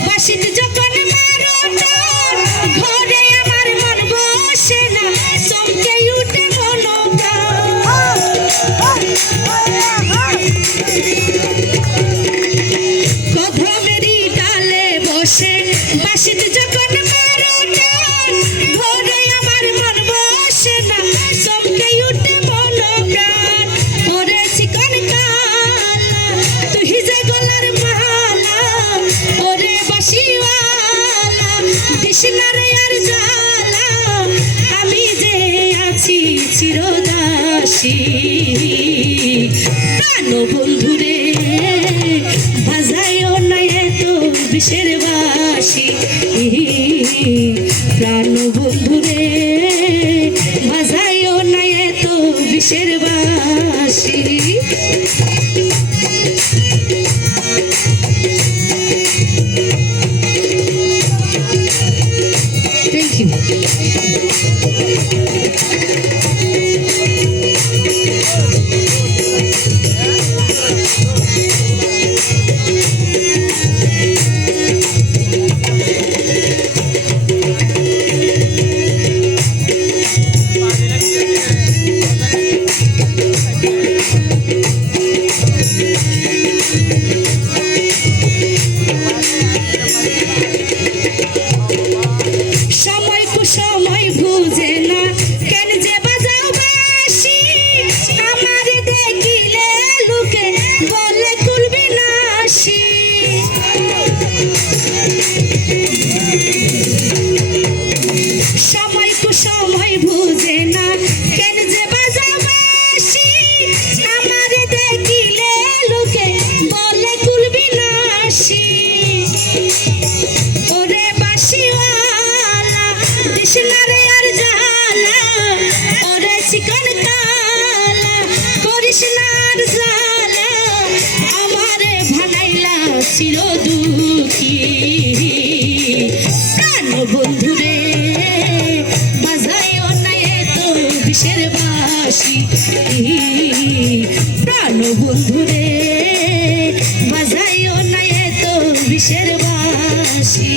বাসিত আর আমি যে আছি চিরদাসী। প্রাণ বন্ধুরে বাজাইও না এত বিষের বাসি। বন্ধুরে বাজাইও না এত বিষের সময় বুঝে না। কেন যে আমার দেখিলে লোকে বলে কুলবি নাসি ওরে বাসিওয়ালা কৃষ্ণারে আর জালা ওরে চিকন কালা কৃষ্ণার আমারে ভানাইলা চির দুঃখী প্রাণ বন্ধুরে প্রাণ বন্ধু রে বাজাইও না এত বিষের বাসি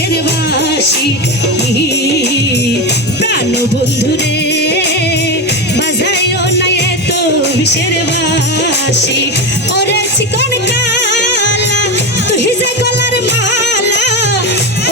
বিষের বাসি প্রাণ বন্ধুরে বাজাইও না এত বিষের বাসি ওরে চিকন কালা, তুই যে গলার মালা।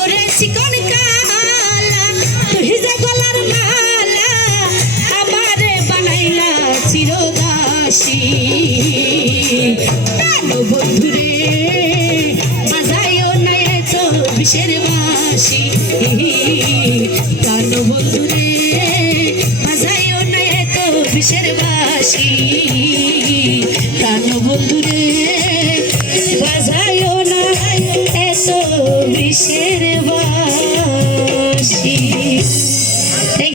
ওরে চিকন কালা, তুই যে গলার মালা। আমারে বানাইলা চিরদাসী। প্রাণ বন্ধুরে বিষের বাসি কালো বন্ধুরে, বাজাইও না এত বিষের বাসি কালো বন্ধুরে, বাজাইও না এত বিষের